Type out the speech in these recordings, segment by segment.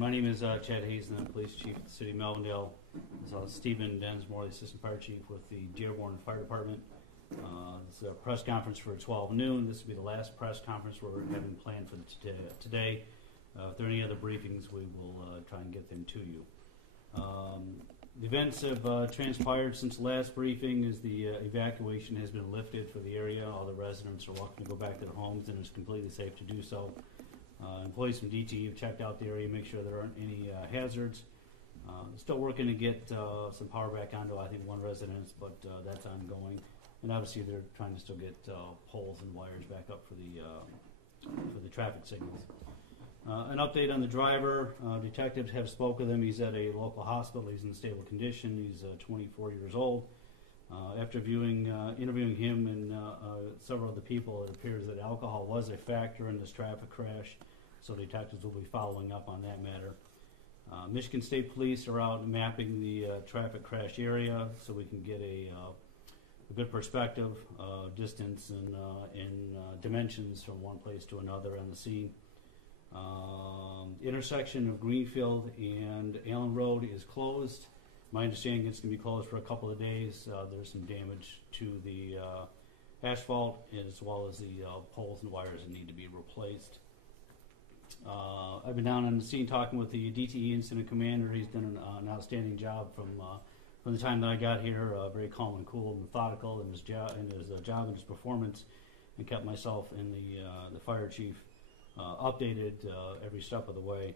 My name is Chad Hayes, and I'm Police Chief of the City of Melvindale. Stephen Densmore, the Assistant Fire Chief with the Dearborn Fire Department. This is a press conference for 12 noon. This will be the last press conference we're having planned for today. If there are any other briefings, we will try and get them to you. The events have transpired since the last briefing. Is the evacuation has been lifted for the area. All the residents are welcome to go back to their homes, and it's completely safe to do so. Employees from DTE have checked out the area, make sure there aren't any hazards. Still working to get some power back onto, I think, one residence, but that's ongoing. And obviously, they're trying to still get poles and wires back up for the traffic signals. An update on the driver. Detectives have spoke with him. He's at a local hospital. He's in stable condition. He's 24 years old. After interviewing him and several other people, it appears that alcohol was a factor in this traffic crash, so detectives will be following up on that matter. Michigan State Police are out mapping the traffic crash area so we can get a good perspective, distance, and dimensions from one place to another on the scene. The intersection of Greenfield and Allen Road is closed. My understanding it's going to be closed for a couple of days. There's some damage to the asphalt as well as the poles and wires that need to be replaced. I've been down on the scene talking with the DTE incident commander. He's done an outstanding job from the time that I got here. Very calm and cool, and methodical in his job and his performance, and kept myself and the fire chief updated every step of the way.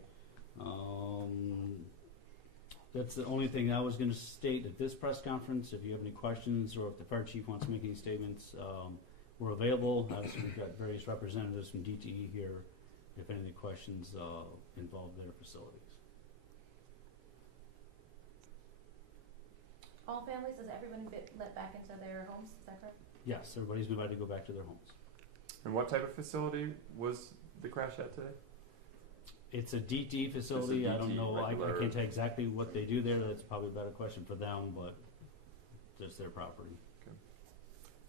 That's the only thing I was going to state at this press conference. If you have any questions or if the fire chief wants to make any statements, we're available. Obviously, we've got various representatives from DTE here if any questions involve their facilities. All families, has everyone been let back into their homes? Is that correct? Yes, everybody's been invited to go back to their homes. And what type of facility was the crash at today? It's a DTE facility. I don't know. I can't tell exactly what they do there. That's probably a better question for them, but it's their property. Okay.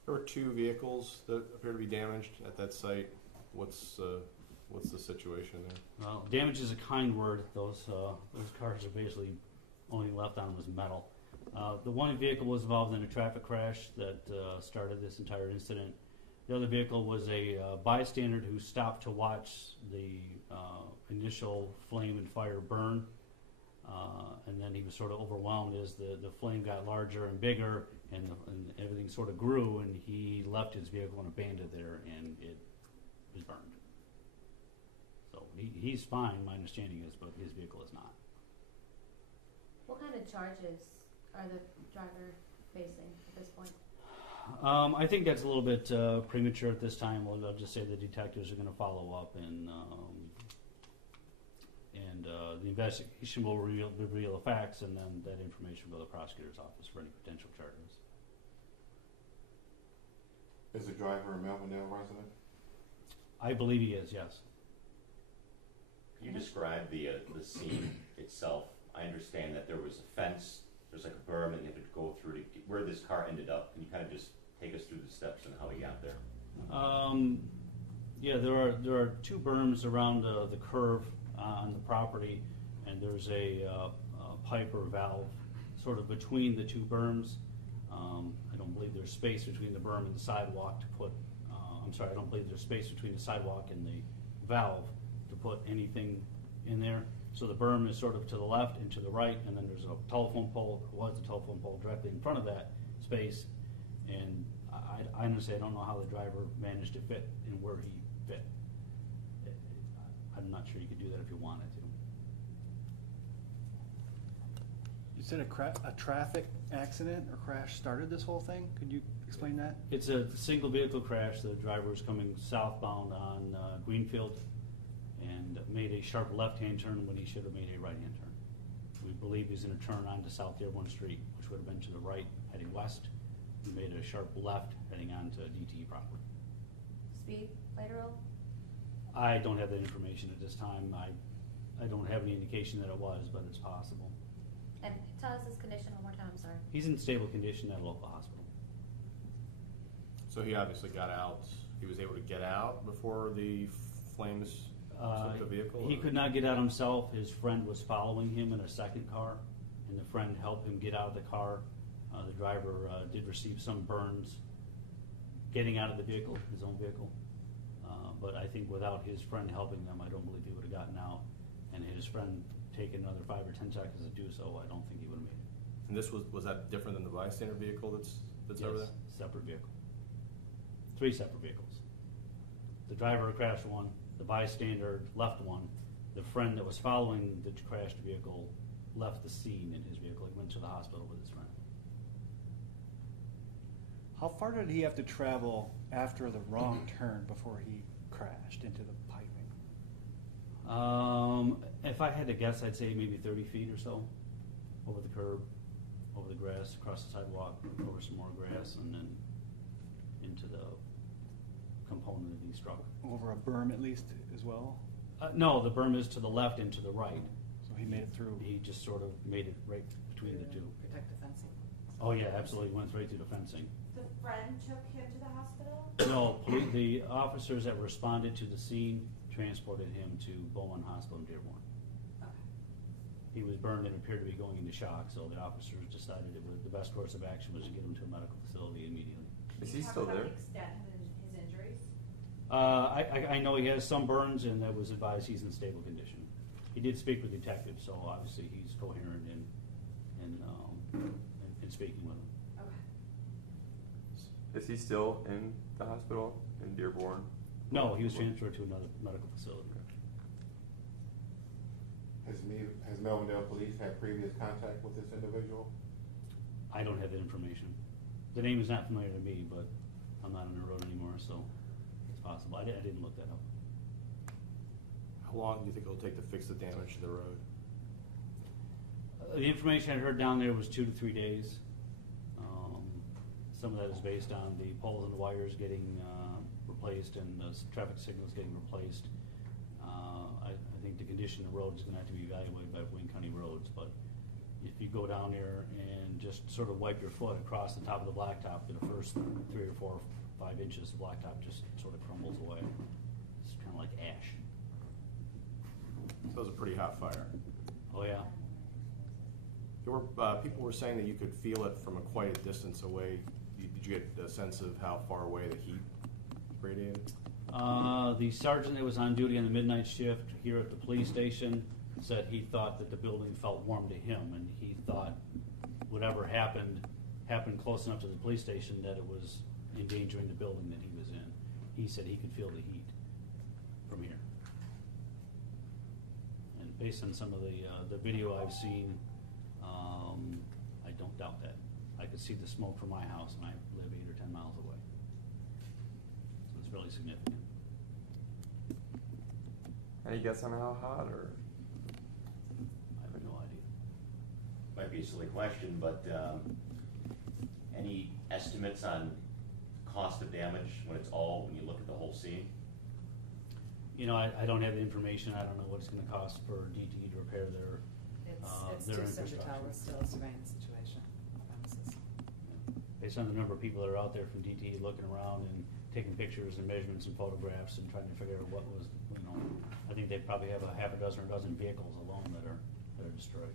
There were two vehicles that appear to be damaged at that site. What's the situation there? Well, damage is a kind word. Those cars are basically only left on was metal. The one vehicle was involved in a traffic crash that started this entire incident. The other vehicle was a bystander who stopped to watch the initial flame and fire burn, and then he was sort of overwhelmed as the flame got larger and bigger, and everything sort of grew, and he left his vehicle and abandoned there, and it was burned. So he's fine, my understanding is, but his vehicle is not. What kind of charges are the driver facing at this point? I think that's a little bit premature at this time. I'll just say the detectives are going to follow up, and the investigation will reveal the facts, and then that information will go to the prosecutor's office for any potential charges. Is the driver a Melvindale resident? I believe he is, yes. Can you describe the scene itself? I understand that there was a fence, there's like a berm that you have to go through to get where this car ended up. Can you kind of just take us through the steps and how he got there? Yeah, there are two berms around the curve on the property, and there's a pipe or valve sort of between the two berms. I don't believe there's space between the berm and the sidewalk to put. I don't believe there's space between the sidewalk and the valve to put anything in there. So the berm is sort of to the left and to the right, and then there's a telephone pole, directly in front of that space. And I honestly, I don't know how the driver managed to fit in where he fit. I'm not sure you could do that if you wanted to. You said a traffic accident or crash started this whole thing? Could you explain that? It's a single vehicle crash. The driver was coming southbound on Greenfield and made a sharp left-hand turn when he should have made a right-hand turn. We believe he's going to turn onto South Dearborn Street, which would have been to the right, heading west. He made a sharp left, heading on to DTE property. Speed, lateral? I don't have that information at this time. I don't have any indication that it was, but it's possible. And tell us his condition one more time, sorry. He's in stable condition at a local hospital. So he obviously got out. He was able to get out before the flames Took the vehicle? He or- could not get out himself. His friend was following him in a second car, and the friend helped him get out of the car. The driver did receive some burns getting out of the vehicle, his own vehicle. But I think without his friend helping them, I don't believe he would have gotten out. And his friend taken another 5 or 10 seconds to do so, I don't think he would have made it. And this was that different than the bystander vehicle that's over there? Yes, separate vehicle. 3 separate vehicles. The driver crashed one, the bystander left one, the friend that was following the crashed vehicle left the scene in his vehicle. He went to the hospital with his friend. How far did he have to travel after the wrong turn before he crashed into the piping? If I had to guess, I'd say maybe 30 feet or so over the curb, over the grass, across the sidewalk, over some more grass, and then into the component that he struck. Over a berm at least as well? No, the berm is to the left and to the right. So he made it through. He just sort of made it right between the two. Protective fencing. Oh yeah, absolutely, went right through the fencing. The friend took him to the hospital? No, the officers that responded to the scene transported him to Beaumont Hospital in Dearborn. Okay. He was burned and appeared to be going into shock, so the officers decided it was the best course of action was to get him to a medical facility immediately. Is Can he you talk still about there? the extent of his injuries? I know he has some burns, and that was advised he's in stable condition. He did speak with detectives, so obviously he's coherent in speaking with them. Okay. Is he still in the hospital in Dearborn? No, he was transferred to another medical facility. Has Melvindale Police had previous contact with this individual? I don't have that information. The name is not familiar to me, but I'm not on the road anymore, so it's possible. I didn't look that up. How long do you think it'll take to fix the damage to the road? The information I heard down there was 2 to 3 days. Some of that is based on the poles and wires getting replaced and the traffic signals getting replaced. I think the condition of the road is going to have to be evaluated by Wayne County Roads, but if you go down there and just sort of wipe your foot across the top of the blacktop, the first 3 or 4 or 5 inches of blacktop just sort of crumbles away. It's kind of like ash. So it was a pretty hot fire. Oh yeah. There were people were saying that you could feel it from a quite a distance away. Did you get a sense of how far away the heat radiated? The sergeant that was on duty on the midnight shift here at the police station said he thought that the building felt warm to him, and he thought whatever happened close enough to the police station that it was endangering the building that he was in. He said he could feel the heat from here. And based on some of the video I've seen, I don't doubt that. I could see the smoke from my house, and I live 8 or 10 miles away. So it's really significant. Any guess on how hot or? I have no idea. Might be a silly question, but any estimates on cost of damage when you look at the whole scene? You know, I don't have the information. I don't know what it's going to cost for DTE to repair their It's their too soon to tell. infrastructure. We're still surveying the situation. Premises. Based on the number of people that are out there from DTE looking around and taking pictures and measurements and photographs and trying to figure out what was, I think they probably have a half a dozen or a dozen vehicles alone that are destroyed,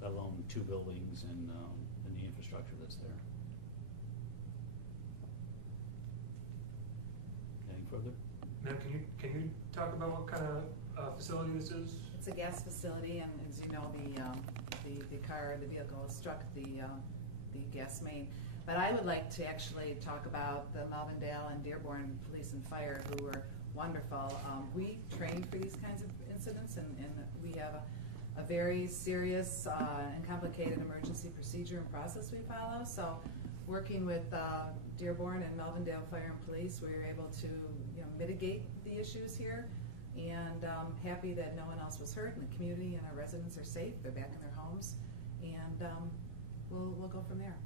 let alone 2 buildings and the infrastructure that's there. Anything further? Ma'am, can you talk about what kind of facility this is? It's a gas facility, and as you know, the vehicle struck the gas main. But I would like to actually talk about the Melvindale and Dearborn Police and Fire, who were wonderful. We train for these kinds of incidents, and we have a very serious and complicated emergency procedure and process we follow. So, working with Dearborn and Melvindale Fire and Police, we were able to mitigate the issues here. And happy that no one else was hurt, and the community and our residents are safe. They're back in their homes, and we'll go from there.